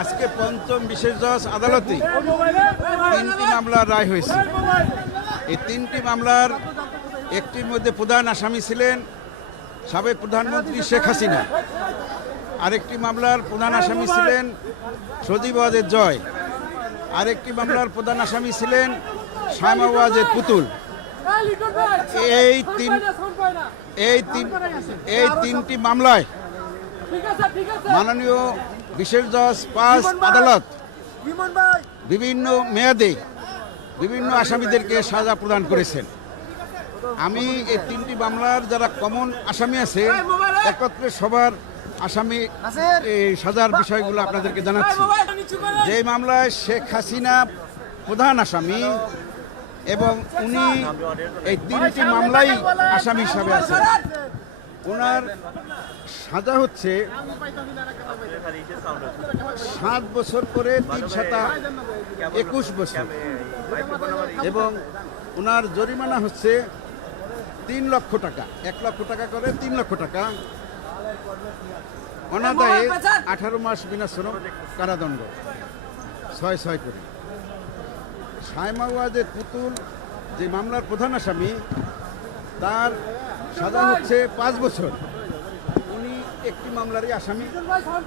আজকে পঞ্চম বিশেষ জজ আদালতে তিনটি মামলার রায় হয়েছে এই তিনটি মামলার একটির মধ্যে প্রধান আসামি ছিলেন সাবেক প্রধানমন্ত্রী শেখ হাসিনা আরেকটি মামলার প্রধান আসামি ছিলেন সজীব ওয়াজের জয় আরেকটি মামলার প্রধান আসামি ছিলেন শ্যামা ওয়াজের পুতুল এই তিন এই তিন এই তিনটি মামলায় মাননীয় বিশেষ জজ পাঁচ আদালত বিভিন্ন মেয়াদে বিভিন্ন আসামিদেরকে সাজা প্রদান করেছেন আমি এই তিনটি মামলার যারা কমন আসামি আছে একত্রে সবার আসামি এই সাজার বিষয়গুলো আপনাদেরকে জানাচ্ছি যে মামলায় শেখ হাসিনা প্রধান আসামি এবং উনি এই তিনটি মামলাই আসামি হিসাবে আছেন ওনার সাজা হচ্ছে সাত বছর করে তিন সাতা একুশ বছর এবং ওনার জরিমানা হচ্ছে তিন লক্ষ টাকা এক লক্ষ টাকা করে তিন লক্ষ টাকা অনাদায়ে আঠারো মাস বিনা শ্রম কারাদণ্ড ছয় ছয় করে সাইমাওয়াজের পুতুল যে মামলার প্রধান আসামি তার সাজা হচ্ছে পাঁচ বছর উনি একটি মামলারই আসামি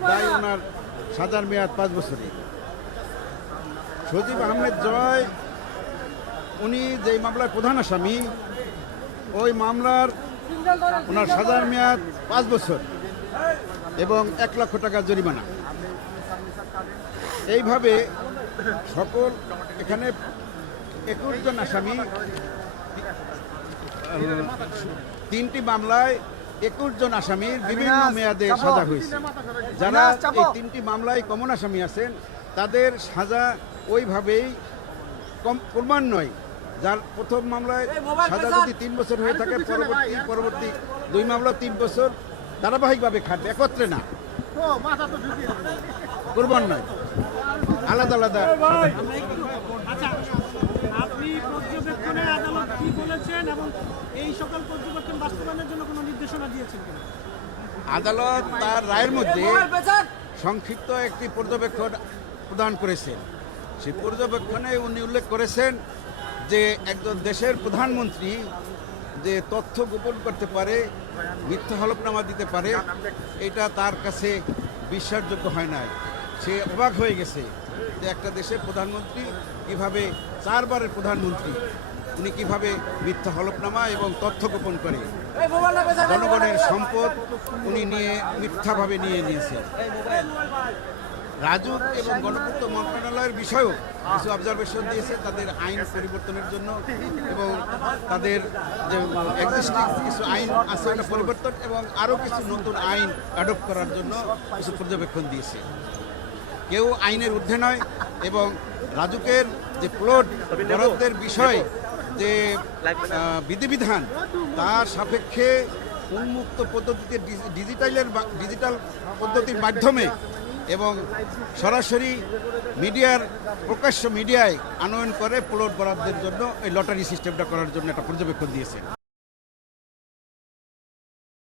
তাই ওনার সাজার মেয়াদ পাঁচ বছরই সজীব আহমেদ জয় উনি যে মামলার প্রধান আসামি ওই মামলার ওনার সাজার মেয়াদ পাঁচ বছর এবং এক লক্ষ টাকা জরিমানা এইভাবে সকল এখানে একুশ জন আসামি তিনটি মামলায় একুশ জন আসামির বিভিন্ন মেয়াদে সাজা হয়েছে যারা এই তিনটি মামলায় কমন আসামি আছেন তাদের সাজা ওইভাবেই কম প্রমাণ নয় যার প্রথম মামলায় সাজা যদি তিন বছর হয়ে থাকে পরবর্তী পরবর্তী দুই মামলা তিন বছর ধারাবাহিকভাবে খাটবে একত্রে না প্রমাণ নয় আলাদা আলাদা বলেছেন এবং এই সকল বাস্তবায়নের জন্য কোনো নির্দেশনা দিয়েছেন আদালত তার রায়ের মধ্যে সংক্ষিপ্ত একটি পর্যবেক্ষণ প্রদান করেছেন সেই পর্যবেক্ষণে উনি উল্লেখ করেছেন যে একজন দেশের প্রধানমন্ত্রী যে তথ্য গোপন করতে পারে মিথ্যা হলফনামা দিতে পারে এটা তার কাছে বিশ্বাসযোগ্য হয় নাই সে অবাক হয়ে গেছে যে একটা দেশের প্রধানমন্ত্রী এভাবে চারবারের প্রধানমন্ত্রী উনি কিভাবে মিথ্যা হলফনামা এবং তথ্য গোপন করে জনগণের সম্পদ উনি নিয়ে মিথ্যাভাবে নিয়ে নিয়েছেন রাজুক এবং গণপূর্ত মন্ত্রণালয়ের বিষয়েও কিছু অবজারভেশন দিয়েছে তাদের আইন পরিবর্তনের জন্য এবং তাদের যে এক্সিস্টিং কিছু আইন আছে ওটা পরিবর্তন এবং আরও কিছু নতুন আইন অ্যাডপ্ট করার জন্য কিছু পর্যবেক্ষণ দিয়েছে কেউ আইনের ঊর্ধ্বে নয় এবং রাজুকের যে প্লট বরাদ্দের বিষয় যে বিধিবিধান তার সাপেক্ষে উন্মুক্ত পদ্ধতিতে ডিজিটালের ডিজিটাল পদ্ধতির মাধ্যমে এবং সরাসরি মিডিয়ার প্রকাশ্য মিডিয়ায় আনয়ন করে প্লট বরাদ্দের জন্য এই লটারি সিস্টেমটা করার জন্য একটা পর্যবেক্ষণ দিয়েছে